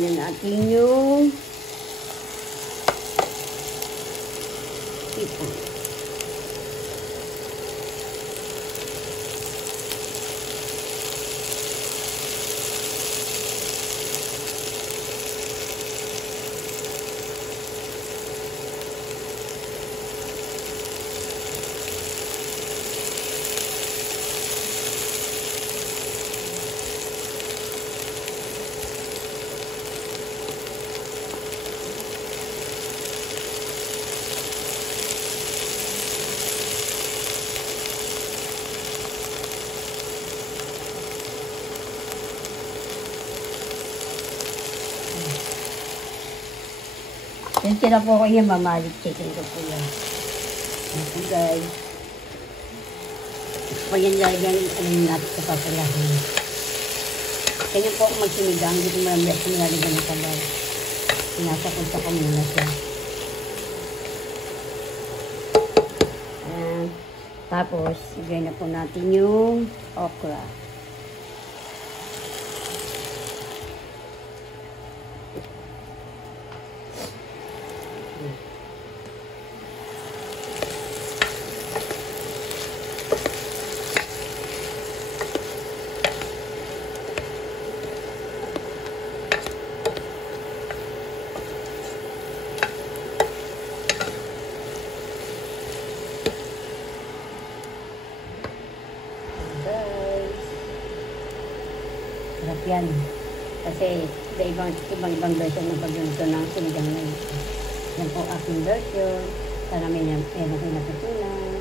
na natin yung sipon. Yan sila po ko yan, mamalit chicken ko po yan. Ito guys. Pag yan lalagyan, alam natin sa papalahin. Kanya po ako magsinigang, hindi ko malamit kung nilalagyan ng kalay. Sinasakot ko muna siya. Ayan. Tapos, sigay na po natin yung okra. Sarap yan. Kasi sa ibang version ng pagluluto ng sinigang na yun. Yan po aking version. Sana may natutunan.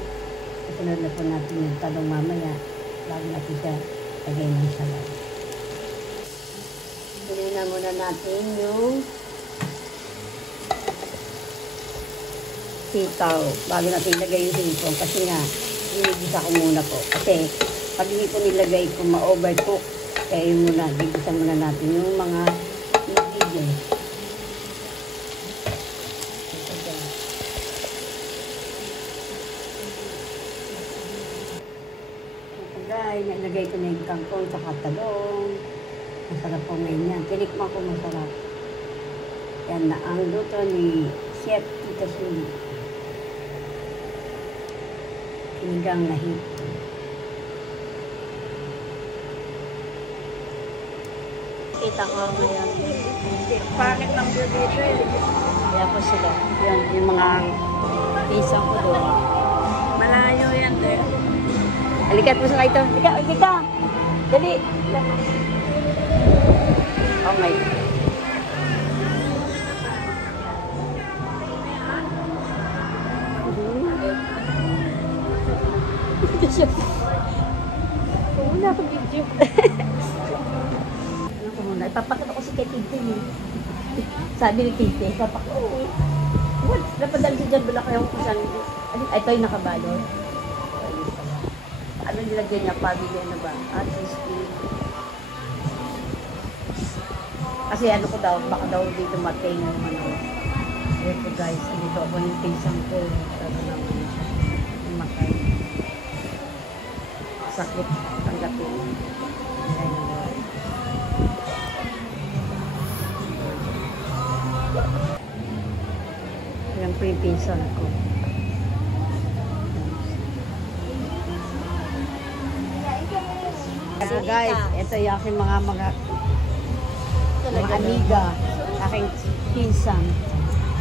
Kasunod na po natin yung talong mamaya. Bago natin siya lagay ng salat. Tuloy na muna natin yung sitaw. Bago natin ilagay yung sipon. Kasi nga, hinigisa ko muna po. Kasi pag hindi ko nilagay ko ma-overcook, kaya yun muna, gigisan muna natin yung mga ingredients. Ito guys, nilagay ko na yung kangkong sa talong. Masarap po ngayon yan. Tinikman ko masarap. Yan na ang luto ni Chef Tita Suli. Sinigang na hip. Kita ko ngayon. Pangit ng view dito eh. Kaya po sila. Yan, yung mga pisang ko doon. Malayo yan eh. Halikat mo sa ito. Halika! Dali! Oh my God. Wala akong video. Ipapakita ko si kay Tite eh. Sabi ni Tite, ipapakita ko. What? Napadali siya dyan, wala kayong kusang. Ito yung nakabalot. Ano nilagyan niya? Pamilya na ba? Kasi ano ko daw, baka daw dito matay ng ano. Ito guys, dito ako yung pinsang ko. Sabi naman yung matay. Sakit tanggapin. Yan po yung pinsan ko. So guys, ito yung aking mga amiga, aking pinsan.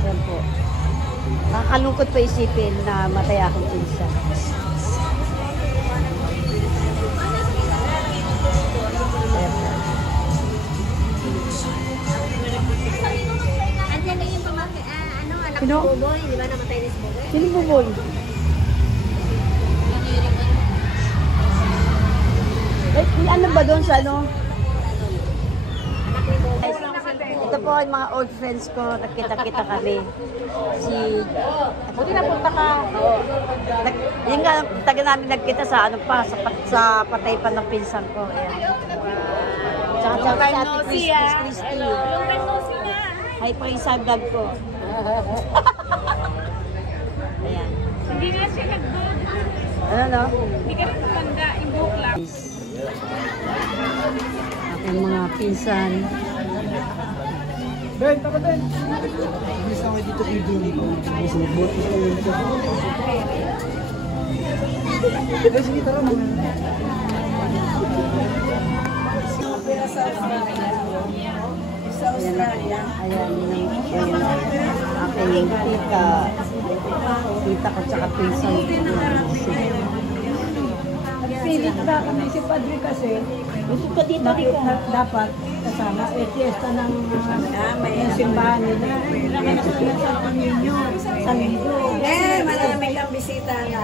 Yan po. Nakakalungkot pa isipin na matay aking pinsan. Sino? Buboy, di ba namatay na si Buboy? Sino Buboy? Ano ba doon sa ano? Ito po yung mga old friends ko, nagkita-kita kami. Buti napunta ka. Yung nga, taga namin nagkita sa ano pa, sa patay pa ng pinsan ko. Ayan. Tsaka si Ate Christy. Hi pa yung sagdag ko. Ayan. Hindi nga siya nag-buhok. Ano no? Hindi ka natanda, yung buhok lang. Aking mga pinsan. Ben, taka Ben. Bilis ako dito kay Billy. Sinagbuhat ko sa kanya dito. Eh, sige, tara mo. Sa Australia. Ayan, yun ang aking tita ko tsaka pinsan ko. Pilit na kami si Padre kasi dapat kasama fiesta ng simbahan nila. Sa ninyo, sa linggo. Marami kang bisita na.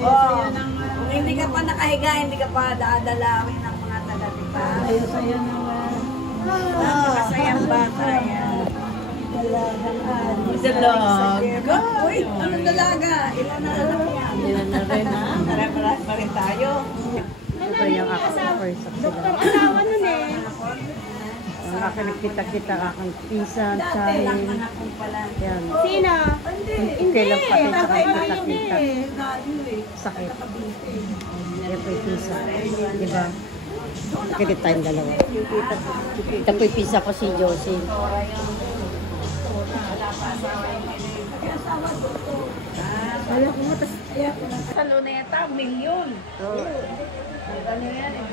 Oh, kung hindi ka pa nakahiga, hindi ka pa dadalawin ng mga taga-tipa. Sayo-sayo naman. Masayang bata yan. Dalaga? Uy, anong dalaga? Ilan na anak niya? Ilan na rin ha? Marami pa rin tayo. Ito yung aking first Doktor asawa nun eh. ang aking nagkita-kita aking pinsan, chahin. Yan. Sino? Kailan pati tsaka kita-kita. Sakit. Yan po yung pinsan. Diba? Kaya tayong dalawa. Ito po yung pinsan ko si Josie. Sa Luneta, milyon. So, Ano yan eh?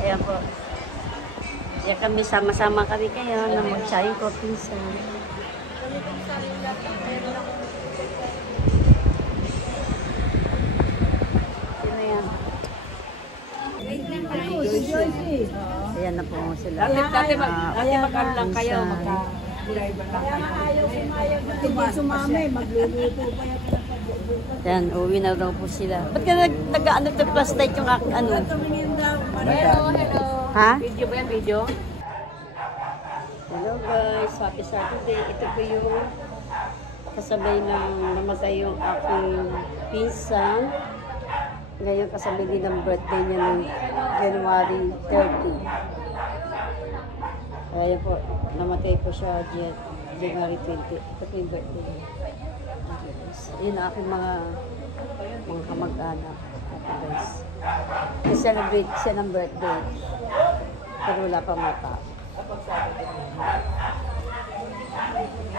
ayan po. Kaya kami sama-sama kami kayo na mag-chahin ko pinsan. Sino yan? Ayan na po sila. Dati mag-ano lang kayo, Pinsan. Hindi sumami, magluluto pa yan. Yan, uwi na daw po sila. Ba't ka nag-ano to plus light yung ano? Ha? Video ba yan? Video? Hello guys, happy Saturday. Ito po yung kasabay ng namatay yung aking pinsan. Ngayon kasabay din ng birthday niya ng January 30. Kaya po, namatay po siya January 20. Ito po yung birthday niya. Yun ang aking mga kamag-anak. Okay, guys. I-celebrate siya ng birthday. Pero wala pa mata.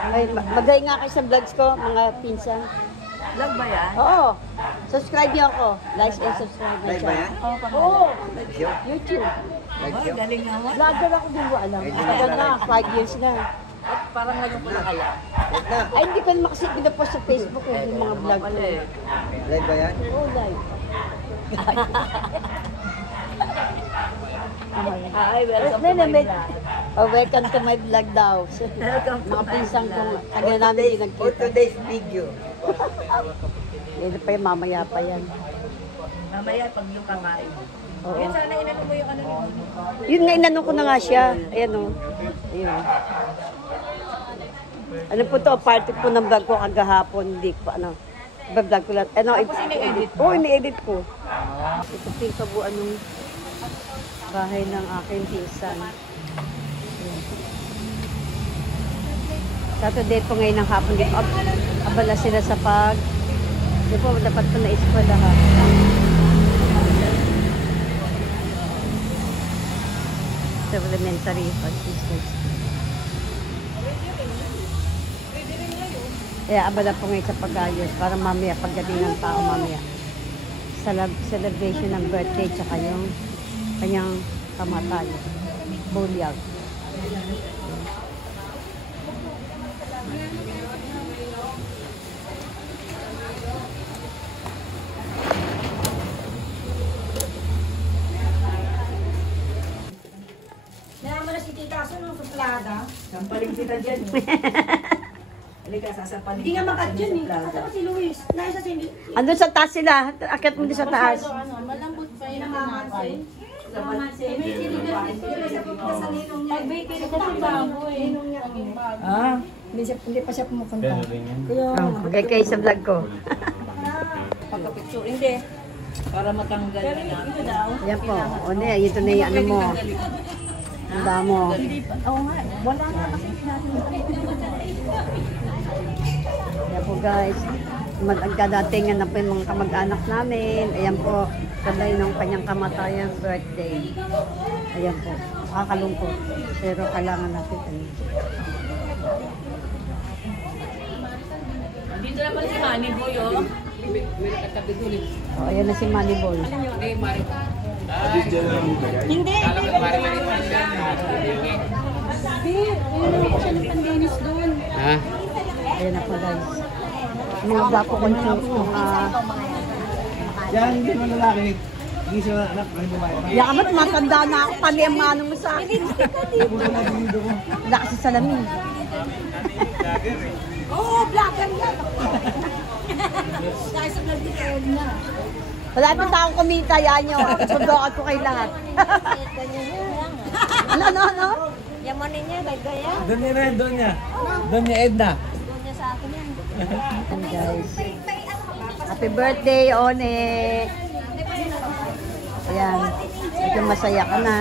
Ay, magay nga kayo sa vlogs ko, mga pinsan. Vlog ba yan? Oo. Subscribe niyo ako. Like and subscribe na siya. Oo. YouTube. Ay, galing naman. Vlogger ako, di mo alam. Tagal na, 5 years na. Parang ngayon ko na kaya. Ay, hindi ko naman kasi pinapost sa Facebook eh, yung mga vlog ko. Live ba yan? Oo, live. Ay, welcome to my vlog. Oh, welcome to my vlog daw. Welcome to Mga my pinsan vlog. kong ano namin din For nagkita. today's video. Yan pa yung mamaya pa yan. Mamaya, pag yung kakain. Oo. Yun sana inano mo yung ano mo. Yun nga, inanong ko na nga siya. Ayan o. Ayun. Ano po to, party po ng vlog ko kagahapon. Hindi ko ano. Vlog ko lang. Ano, ini-edit ko. Oo, ini-edit ko. Ito po yung kabuuan ng bahay ng aking pinsan. Ayan. Saturday po ngayon ng hapon. Di po abala sila sa pag. Di po dapat po na-eskwela ha. Supplementary assistance. Kaya abala po ngayon sa pag-ayos para mamaya pagdating ng tao mamaya. Celebration ng birthday tsaka yung kanyang kamatayan. Bulyag. Sampaling kita dyan. Halika, sasampalin. Hindi nga makat yun eh. Kasama si Luis. Nasa si Andun sa taas sila. Akit mo din sa taas. Malambot pa yun. Pag-bakery kasi baboy. Ah, hindi pa siya pumupunta. Kaya, Oh, okay kayo sa vlog ko. Pagka-picture, hindi. Para matanggal na natin. Yan po. O na, ito na yung ano mo. Ang damo. oo nga, wala nga kasi natin. Yan po guys. Magdadatingan na po yung mga kamag-anak namin. Ayan po. Sabay ng kanyang kamatayan birthday. Ayan po. nakakalungkot. Pero kailangan natin ano. Dito naman si Manny Boy, oh. Oh, ayan na si Manny Boy. Hindi. Ha? Ayan na po guys. Mga gwapo ko mga Yan, hindi mo lalaki. Hindi sila anak, may babae. Yamat, matanda na ako. Paniamano mo sa akin. wala kasi salamin. Oo, vlogger yan. Dahil sa vlog na. Wala pa taong kumita yan nyo. Subukan ko kay lahat. ano? Yamonin niya, gaya. Doon niya rin, doon niya. Doon niya Edna. Doon niya sa akin yan. And guys. Happy birthday, One! Ayan. Medyo masaya ka na.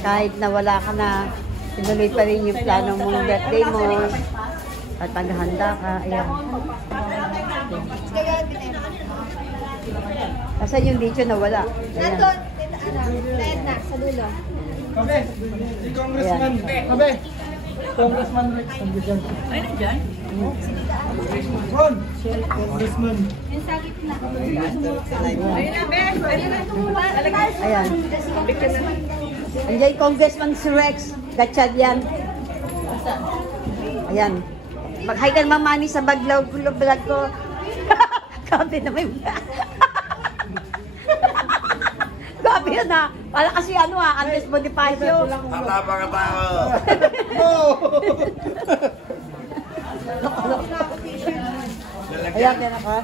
Kahit na wala ka na, tinuloy pa rin yung plano mong birthday mo. At paghahanda ka. Ayan. Kasi yung lechon na wala. Ayan. Na, sa dulo. Kabe, si Congressman. Kabe. Congressman Rex. Nandiyan. Ay, nandiyan. Ron. Congressman. Ayan. Andiyan Congressman si Rex Gatchalian. Ayan. Mag-hi ka naman, Manny, sa vlog ko. Grabe naman. Grabe yun ha. Para kasi Andres Bonifacio. Tatapa ka tao. Ayan, yan ako.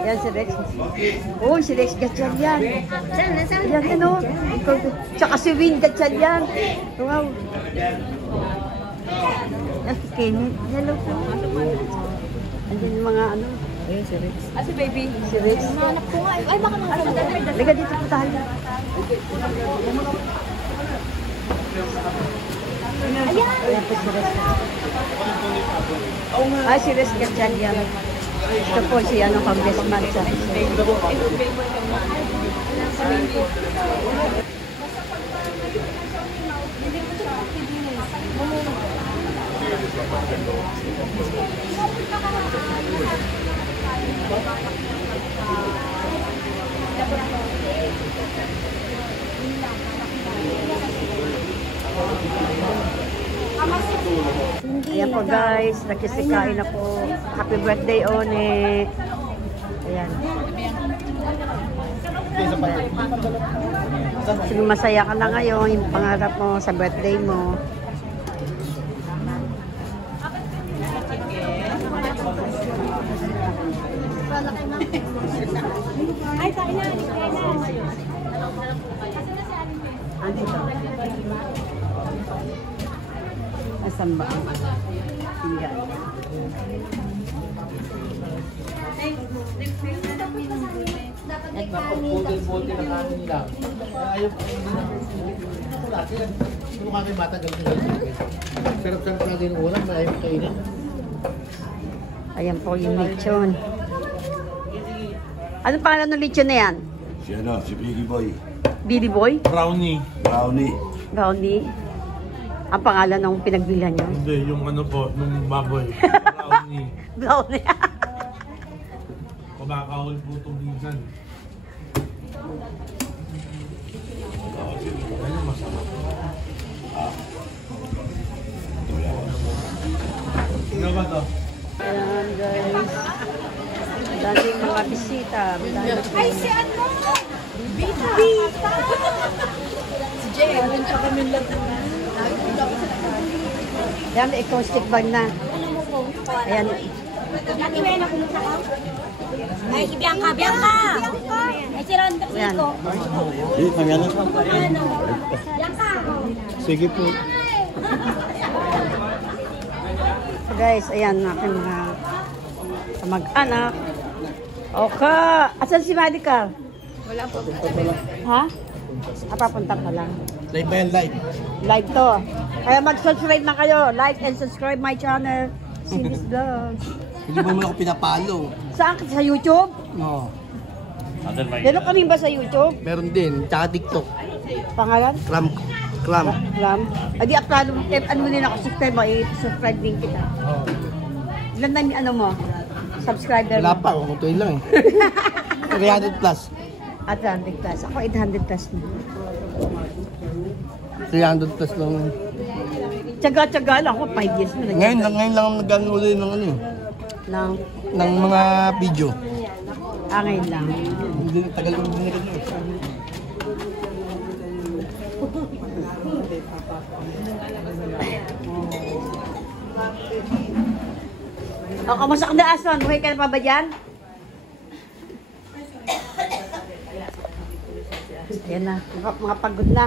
Yan si Rex. Oh, si Rex Gatchalian. Ayan, ano. Tsaka si Win Gatchalian. Wow. Yan si Kenneth. Hello po. Andiyan yung mga ano. Ayan si Rex. Ah, si baby. Si Rex. Hanap ko nga. Ay, baka mga Liga dito po tayo. Ayan po si Rex. Ah, si Rex Gatchalian. Ito po si Congressman sa Ayan po guys, nagsisikain na po. Happy birthday, One. Ayan. Sige, masaya ka na ngayon, yung pangarap mo sa birthday mo. Ay, tayo na. Asan ba? Tinggal. Napapagbuti-buti na kanin lang. Ayaw ko wala sila. Kung kami bata galit. Sarap-sarap na din ulam, ayaw kainin. Ayan po yung lechon. Anong pangalan ng lechon na yan? Si si Biggie Boy. Billy Boy? Brownie. Brownie. Brownie? Ang pangalan ng pinagbilhan niyo? Hindi, yung ano po, nung baboy. Brownie. Brownie. Kumakahol po itong minsan. Ayun, masarap. Ano ba to? Ayan guys. Daming mga bisita. Ay, si ano? Bita! Si Jay. Ayan, acoustic bag na. Ayan. Ay, si Bianca. Bianca! Ay, si Ron. Ayan. Kami ano? Sige po. So guys, ayan aking mga kamag-anak. Oka! Asan si Maricar? Wala po. Ha? Papunta pa lang. Live ba yan? Live? Live to. Kaya mag-subscribe na kayo. Like and subscribe my channel. Sinis Vlog. Hindi mo ako pinapalo. Saan? Sa YouTube? Oo. Meron ka rin ba sa YouTube? Meron din, tsaka TikTok. Pangalan? Clam. Ram? Adi, upload mo. Ano mo din ako, subscribe din kita. Oh. Ilan na ano mo? Subscriber Wala mo? pa, kutuin lang eh. 300 plus. At 100 plus. Ako 800 plus na. 300 plus lang. Tsaga-tsaga lang ako, 5 years mo. Ngayon lang ako nag-ano ulit ng ano eh. Nang, Ng mga video. ngayon lang. Hindi, tagal ko din nagano. O, kamusta ka na, Aswan? Buhay ka na pa ba dyan? Yan na, mga pagod na.